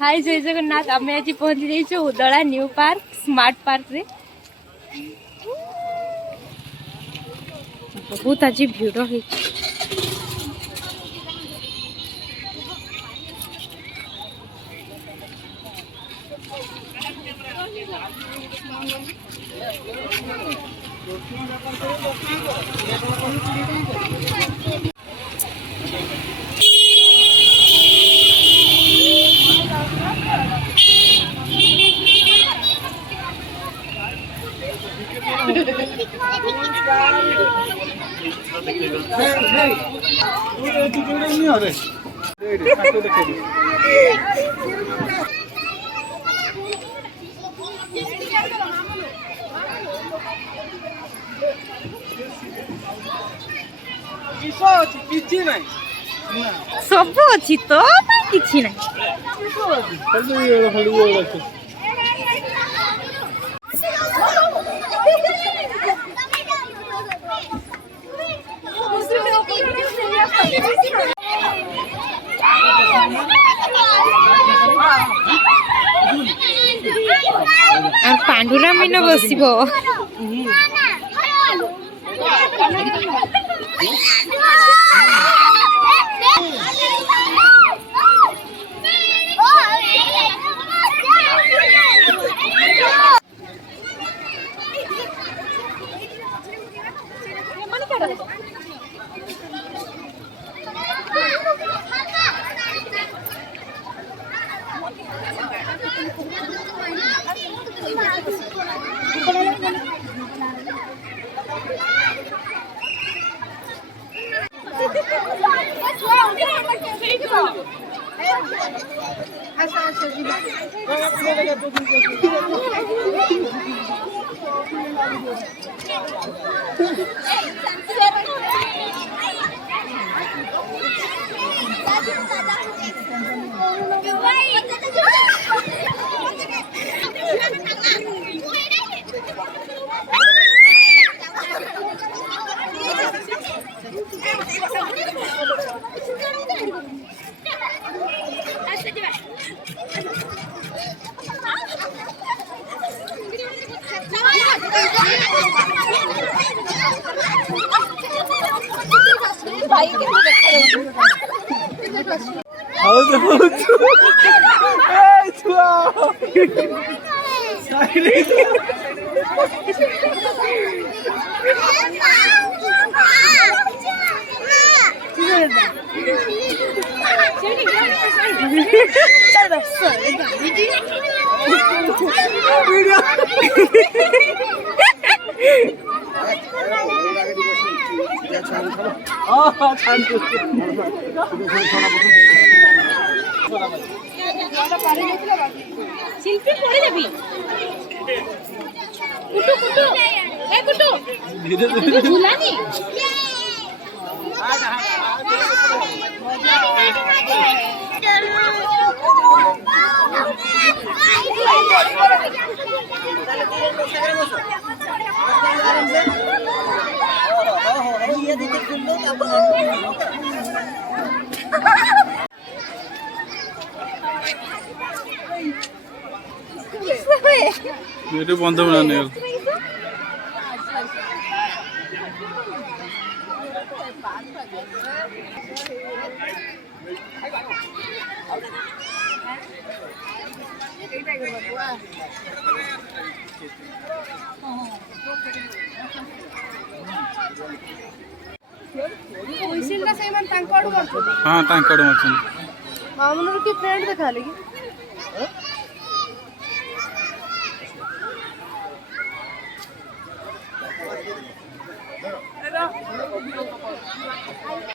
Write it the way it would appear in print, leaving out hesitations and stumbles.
हाय जय जगन्नाथ आम आज पहुंची जाइए उदला न्यू पार्क स्मार्ट पार्क रे बहुत आज भिड़ है। सब अच्छी तो किसी ना और पांडुरा मीन बसब शिल्पी पड़े जाबी कुटू कुटू ए कुटू धीरे धीरे झूलानी वीडियो बंद बनाने हाँ तांकड़ मारछन मामनर के फ्रेंड देखा लेगी